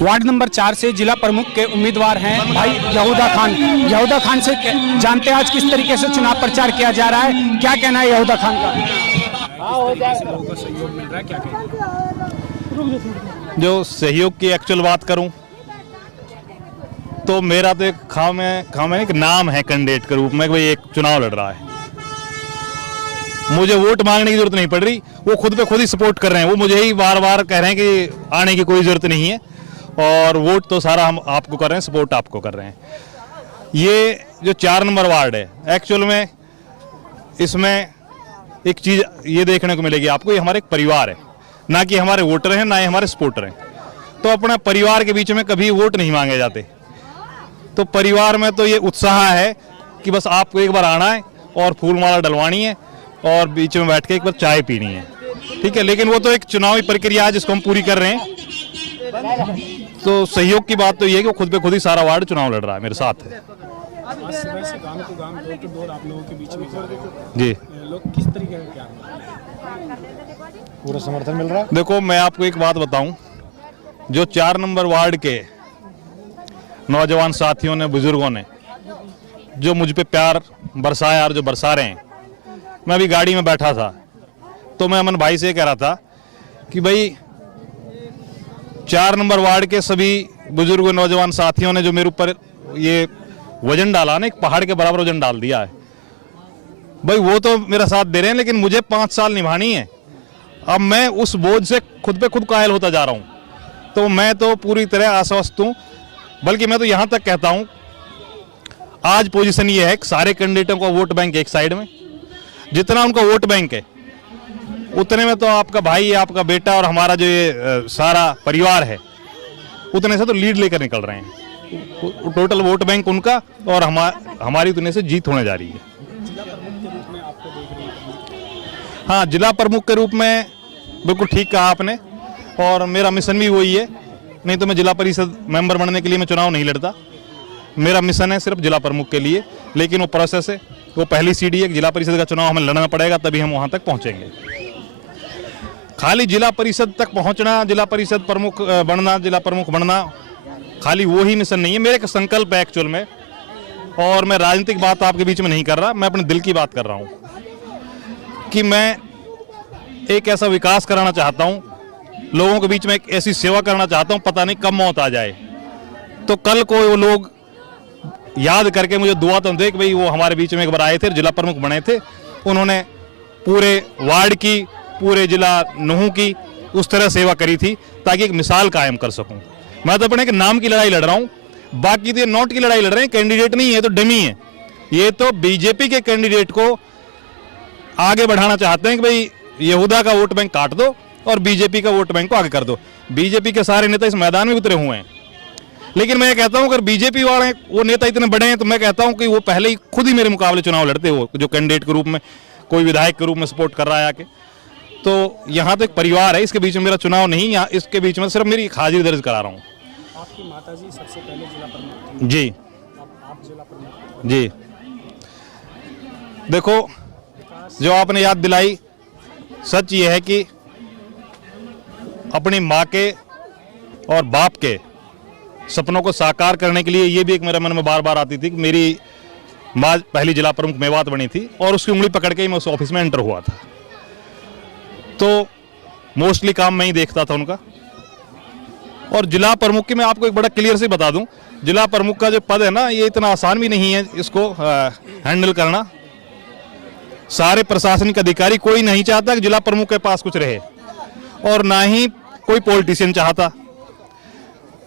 Ward number 4 से जिला प्रमुख के उम्मीदवार हैं भाई यहूदा खान। यहूदा खान से जानते हैं आज किस तरीके से चुनाव प्रचार किया जा रहा है, क्या कहना है यहूदा खान का? जो सहयोग की एक्चुअल बात करूं तो मेरा तो एक खाम है एक नाम है कैंडिडेट के रूप में, भाई एक चुनाव लड़ रहा है, मुझे वोट मांगने की जरूरत नहीं पड़ रही, वो खुद पे खुद ही सपोर्ट कर रहे हैं, वो मुझे ही बार बार कह रहे हैं कि आने की कोई जरूरत नहीं है और वोट तो सारा हम आपको कर रहे हैं, सपोर्ट आपको कर रहे हैं। ये जो 4 नंबर वार्ड है एक्चुअल में इसमें एक चीज़ ये देखने को मिलेगी आपको, ये हमारे एक परिवार है, ना कि हमारे वोटर हैं ना ही हमारे सपोर्टर हैं। तो अपना परिवार के बीच में कभी वोट नहीं मांगे जाते, तो परिवार में तो ये उत्साह है कि बस आपको एक बार आना है और फूल माला डलवानी है और बीच में बैठ के एक बार चाय पीनी है, ठीक है। लेकिन वो तो एक चुनावी प्रक्रिया है जिसको हम पूरी कर रहे हैं। तो सहयोग की बात तो ये है कि वो खुद पे खुद ही सारा वार्ड चुनाव लड़ रहा है, मेरे साथ है। आज सुबह से गांव टू गांव, डोर टू डोर आप लोगों के बीच में जा रहे हैं जी, लोग किस तरीके का क्या पूरा समर्थन मिल रहा है? देखो मैं आपको एक बात बताऊं, जो 4 नंबर वार्ड के नौजवान साथियों ने, बुजुर्गों ने जो मुझ पे प्यार बरसाया और जो बरसा रहे हैं, मैं अभी गाड़ी में बैठा था तो मैं अमन भाई से कह रहा था कि भाई 4 नंबर वार्ड के सभी बुजुर्ग नौजवान साथियों ने जो मेरे ऊपर ये वजन डाला ना, एक पहाड़ के बराबर वजन डाल दिया है, भाई वो तो मेरा साथ दे रहे हैं, लेकिन मुझे 5 साल निभानी है। अब मैं उस बोझ से खुद पे खुद कायल होता जा रहा हूं, तो मैं तो पूरी तरह आश्वस्त हूं। बल्कि मैं तो यहां तक कहता हूं, आज पोजीशन ये है कि सारे कैंडिडेटों का वोट बैंक एक साइड में, जितना उनका वोट बैंक है उतने में तो आपका भाई, आपका बेटा और हमारा जो ये सारा परिवार है उतने से तो लीड लेकर निकल रहे हैं। टोटल वोट बैंक उनका और हमारी उतने से जीत होने जा रही है। हाँ, जिला प्रमुख के रूप में बिल्कुल ठीक कहा आपने, और मेरा मिशन भी वही है, नहीं तो मैं जिला परिषद मेंबर बनने के लिए मैं चुनाव नहीं लड़ता। मेरा मिशन है सिर्फ जिला प्रमुख के लिए, लेकिन वो प्रोसेस है, वो पहली सीढ़ी है, जिला परिषद का चुनाव हमें लड़ना पड़ेगा, तभी हम वहां तक पहुंचेंगे। खाली जिला परिषद तक पहुंचना, जिला परिषद प्रमुख बनना, जिला प्रमुख बनना, खाली वो ही मिशन नहीं है, मेरे एक संकल्प है एक्चुअल में। और मैं राजनीतिक बात आपके बीच में नहीं कर रहा, मैं अपने दिल की बात कर रहा हूं कि मैं एक ऐसा विकास कराना चाहता हूं, लोगों के बीच में एक ऐसी सेवा करना चाहता हूं, पता नहीं कब मौत आ जाए तो कल को वो लोग याद करके मुझे दुआ तो दे कि भाई वो हमारे बीच में एक बार आए थे, जिला प्रमुख बने थे, उन्होंने पूरे वार्ड की, पूरे जिला नूह की उस तरह सेवा करी थी, ताकि एक मिसाल कायम कर सकूं। मैं तो अपने एक नाम की लड़ाई लड़ रहा हूं, बाकी तो ये नोट की लड़ाई लड़ रहे हैं, कैंडिडेट नहीं है तो डमी है। ये तो बीजेपी के कैंडिडेट को आगे बढ़ाना चाहते हैं कि भाई यहूदा का वोट बैंक काट दो और बीजेपी का वोट बैंक को आगे कर दो। बीजेपी के सारे नेता इस मैदान में उतरे हुए हैं, लेकिन मैं कहता हूं अगर बीजेपी वाले वो नेता इतने बड़े हैं तो मैं कहता हूं कि वो पहले ही खुद ही मेरे मुकाबले चुनाव लड़ते हो, जो कैंडिडेट के रूप में, कोई विधायक के रूप में सपोर्ट कर रहा है आके। तो यहाँ तो एक परिवार है, इसके बीच में मेरा चुनाव नहीं, यहाँ इसके बीच में सिर्फ मेरी हाजिरी दर्ज करा रहा हूँ। आपकी माताजी सबसे पहले जिला प्रमुख थी, जी आप जिला प्रमुख जी। देखो, जो आपने याद दिलाई, सच ये है कि अपनी माँ के और बाप के सपनों को साकार करने के लिए ये भी एक मेरे मन में बार बार आती थी कि मेरी माँ पहली जिला प्रमुख मेवात बनी थी और उसकी उंगली पकड़ के ही मैं उस ऑफिस में एंटर हुआ था, तो मोस्टली काम मैं ही देखता था उनका। और जिला प्रमुख की मैं आपको एक बड़ा क्लियर से बता दूं, जिला प्रमुख का जो पद है ना, ये इतना आसान भी नहीं है इसको हैंडल करना। सारे प्रशासनिक अधिकारी, कोई नहीं चाहता कि जिला प्रमुख के पास कुछ रहे, और ना ही कोई पॉलिटिशियन चाहता।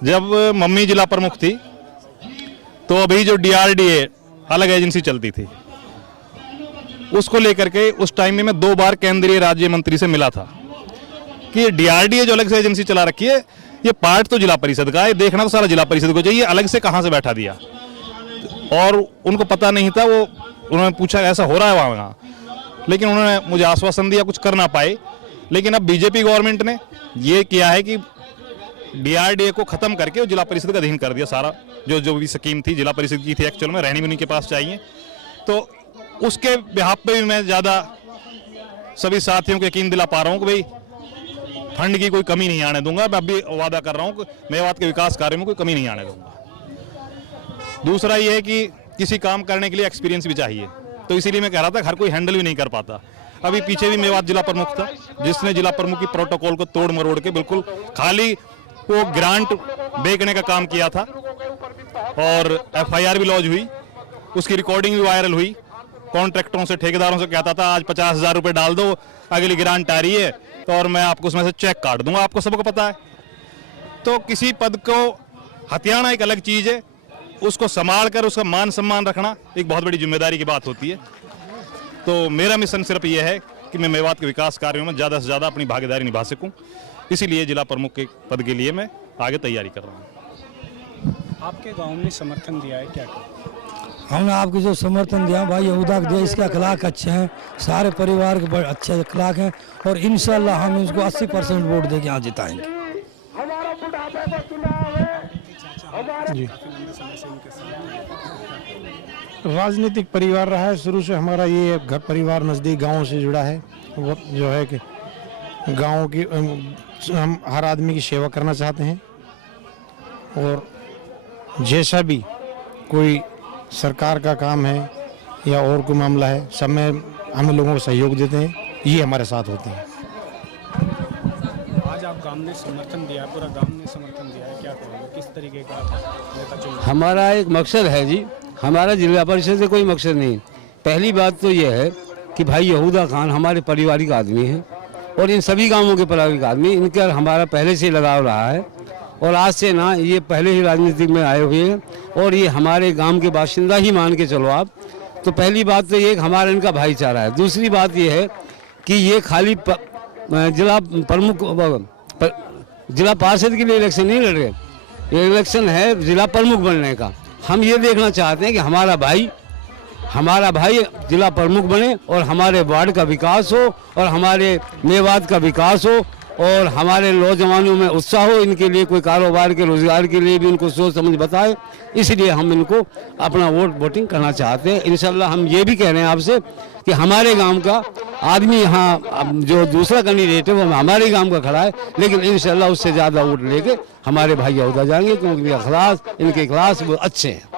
जब मम्मी जिला प्रमुख थी तो अभी जो DRDA अलग एजेंसी चलती थी, उसको लेकर के उस टाइम में मैं 2 बार केंद्रीय राज्य मंत्री से मिला था कि DRDA जो अलग से एजेंसी चला रखी है, ये पार्ट तो जिला परिषद का है, देखना तो सारा जिला परिषद को चाहिए, अलग से कहाँ से बैठा दिया। और उनको पता नहीं था, वो उन्होंने पूछा ऐसा हो रहा है वहाँ, लेकिन उन्होंने मुझे आश्वासन दिया कुछ कर ना पाए। लेकिन अब बीजेपी गवर्नमेंट ने ये किया है कि DRDA को खत्म करके वो जिला परिषद का अधीन कर दिया, सारा जो भी स्कीम थी जिला परिषद की थी, एक्चुअल में रहनी मुनी के पास चाहिए। तो उसके बिहाफ पे भी मैं ज़्यादा सभी साथियों को यकीन दिला पा रहा हूँ कि भाई फंड की कोई कमी नहीं आने दूंगा। मैं अभी वादा कर रहा हूँ कि मेवात के विकास कार्य में कोई कमी नहीं आने दूंगा। दूसरा ये है कि किसी काम करने के लिए एक्सपीरियंस भी चाहिए, तो इसीलिए मैं कह रहा था हर कोई हैंडल भी नहीं कर पाता। अभी पीछे भी मेवात जिला प्रमुख था जिसने जिला प्रमुख की प्रोटोकॉल को तोड़ मरोड़ के बिल्कुल खाली वो ग्रांट बेचने का काम किया था और FIR भी लॉन्च हुई, उसकी रिकॉर्डिंग भी वायरल हुई। कॉन्ट्रैक्टरों से, ठेकेदारों से कहता था आज 50,000 रुपये डाल दो, अगली ग्रांट आ रही है तो और मैं आपको उसमें से चेक काट दूंगा। आपको सबको पता है। तो किसी पद को हथियाना एक अलग चीज है, उसको संभाल कर उसका मान सम्मान रखना एक बहुत बड़ी जिम्मेदारी की बात होती है। तो मेरा मिशन सिर्फ यह है कि मैं मेवात के विकास कार्यों में ज़्यादा से ज़्यादा अपनी भागीदारी निभा सकूं, इसीलिए जिला प्रमुख के पद के लिए मैं आगे तैयारी कर रहा हूं। आपके गांव में समर्थन दिया है क्या? हमने आपको जो समर्थन दिया भाई यहूदा को दिया, इसके अखलाक अच्छे हैं, सारे परिवार के बड़े अच्छे अखलाक हैं और इंशाल्लाह हम इसको 80% वोट देके यहाँ जिताएंगे। जी, राजनीतिक परिवार रहा है शुरू से हमारा। ये घर परिवार नज़दीक गाँव से जुड़ा है। वो जो है कि गाँव की हम हर आदमी की सेवा करना चाहते हैं और जैसा भी कोई सरकार का काम है या और कोई मामला है सब में हम लोगों को सहयोग देते हैं, ये हमारे साथ होते हैं। आज आप गांव ने समर्थन दिया, पूरा गांव ने समर्थन दिया है, क्या कहोगे? किस तरीके का नेता चुना? हमारा एक मकसद है जी, हमारा जिला परिषद से कोई मकसद नहीं। पहली बात तो ये है कि भाई यहूदा खान हमारे पारिवारिक आदमी हैं और इन सभी गांवों के पारिवारिक आदमी, इनका हमारा पहले से लगाव रहा है और आज से ना, ये पहले ही राजनीति में आए हुए हैं और ये हमारे गांव के बाशिंदा ही मान के चलो आप। तो पहली बात तो ये हमारा इनका भाईचारा है। दूसरी बात ये है कि ये खाली जिला प्रमुख जिला पार्षद के लिए इलेक्शन नहीं लड़ रहे, ये इलेक्शन है जिला प्रमुख बनने का। हम ये देखना चाहते हैं कि हमारा भाई जिला प्रमुख बने और हमारे वार्ड का विकास हो और हमारे मेवात का विकास हो और हमारे नौजवानों में उत्साह हो। इनके लिए कोई कारोबार के, रोजगार के लिए भी इनको सोच समझ बताए, इसलिए हम इनको अपना वोटिंग करना चाहते हैं। इंशाल्लाह हम ये भी कह रहे हैं आपसे कि हमारे गांव का आदमी यहाँ जो दूसरा कैंडिडेट है वो हमारे गांव का खड़ा है, लेकिन इंशाल्लाह उससे ज़्यादा वोट लेके हमारे भाई यहूदा जाएंगे क्योंकि इनके क्लास वो अच्छे हैं।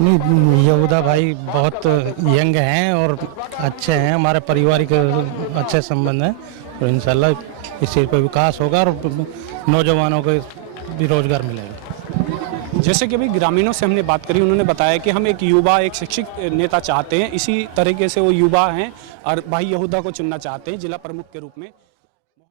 नहीं, यहूदा भाई बहुत यंग हैं और अच्छे हैं, हमारे पारिवारिक अच्छे संबंध हैं और इंशाल्लाह इस चीज़ पर विकास होगा और नौजवानों को भी रोजगार मिलेगा। जैसे कि अभी ग्रामीणों से हमने बात करी, उन्होंने बताया कि हम एक युवा, एक शिक्षित नेता चाहते हैं। इसी तरीके से वो युवा हैं और भाई यहूदा को चुनना चाहते हैं जिला प्रमुख के रूप में।